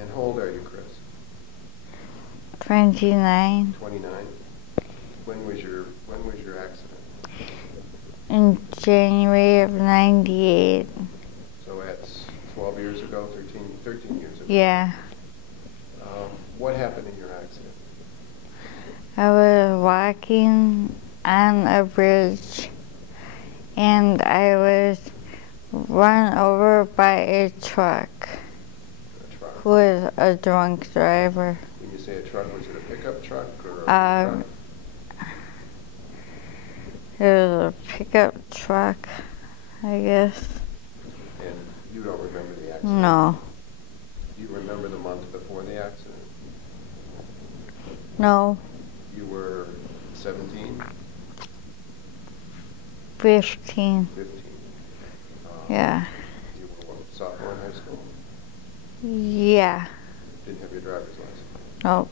And how old are you, Chris? 29. 29. When was your accident? In January of 98. So that's 12 years ago, 13 years ago. Yeah. What happened in your accident? I was walking on a bridge and I was run over by a truck. A truck? Who was a drunk driver. When you say a truck, was it a pickup truck or a truck? It was a pickup truck, I guess. And you don't remember the accident? No. Do you remember the month before the accident? No. You were 17? 15. 15. Yeah. You were what, sophomore in high school? Yeah. Didn't have your driver's license? Nope.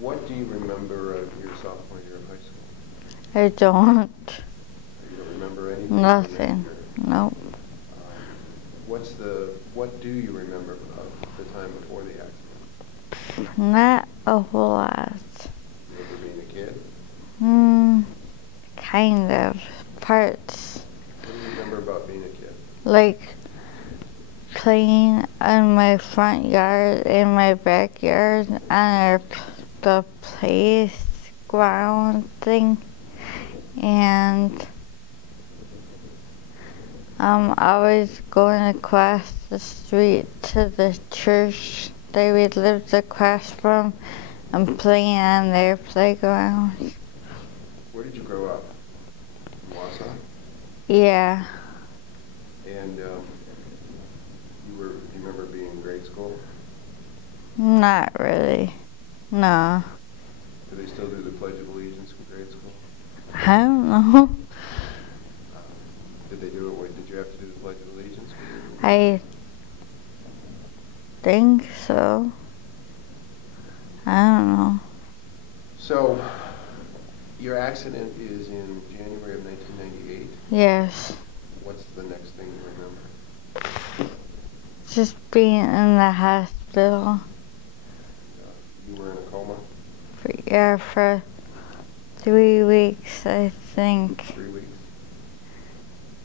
What do you remember of your sophomore year of high school? I don't. You don't remember anything? Nothing. Nope. What do you remember of the time before the accident? Not a whole lot. You remember being a kid? Kind of. Parts. What do you remember about being a kid? Like playing on my front yard and my backyard on the playground thing. And I was going across the street to the church that we lived across from and playing on their playground. Where did you grow up? In Wausau? Yeah. And do you remember being in grade school? Not really. No. Do they still do the Pledge of Allegiance in grade school? I don't know. Did they do it? Did you have to do the Pledge of Allegiance? I think so. I don't know. So, your accident is in January of 1998? Yes. What's the next thing you remember? Just being in the hospital. You were in a coma? For 3 weeks, I think. 3 weeks?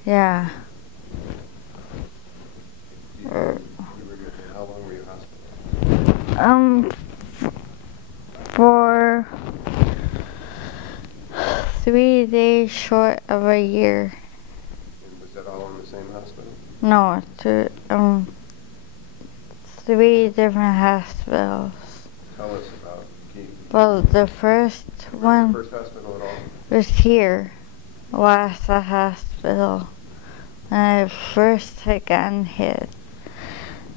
Yeah. You remember, how long were you hospitalized? For 3 days short of a year. And was that all in the same hospital? No, 3 different hospitals. Tell us about Keith. Well, the first one The first hospital at all? was here, Wausau Hospital. When I first had gotten hit.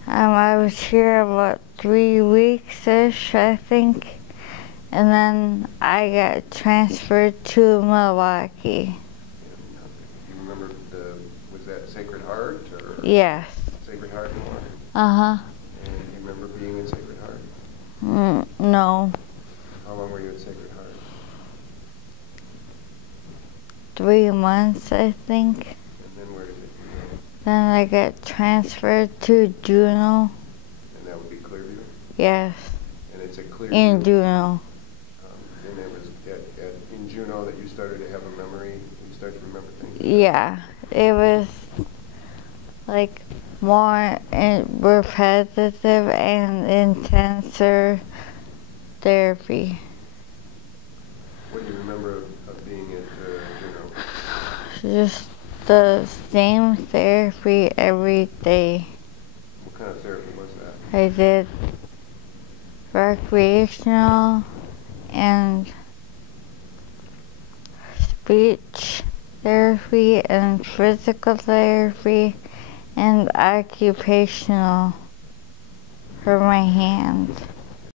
I was here about 3 weeks-ish, I think. And then I got transferred to Milwaukee. You remember was that Sacred Heart? Or Yes. Sacred Heart? Uh-huh. And you remember being in Sacred Heart? No. How long were you at Sacred Heart? 3 months, I think. And then where did it go? Then I got transferred to Juneau. And that would be Clearview? Yes. And it's at Clearview? In Juneau. And it was in Juneau that you started to have a memory, you started to remember things? Yeah. It was like more repetitive and intenser therapy. What do you remember of being at Juneau? Just the same therapy every day. What kind of therapy was that? I did recreational and speech therapy and physical therapy and occupational for my hand.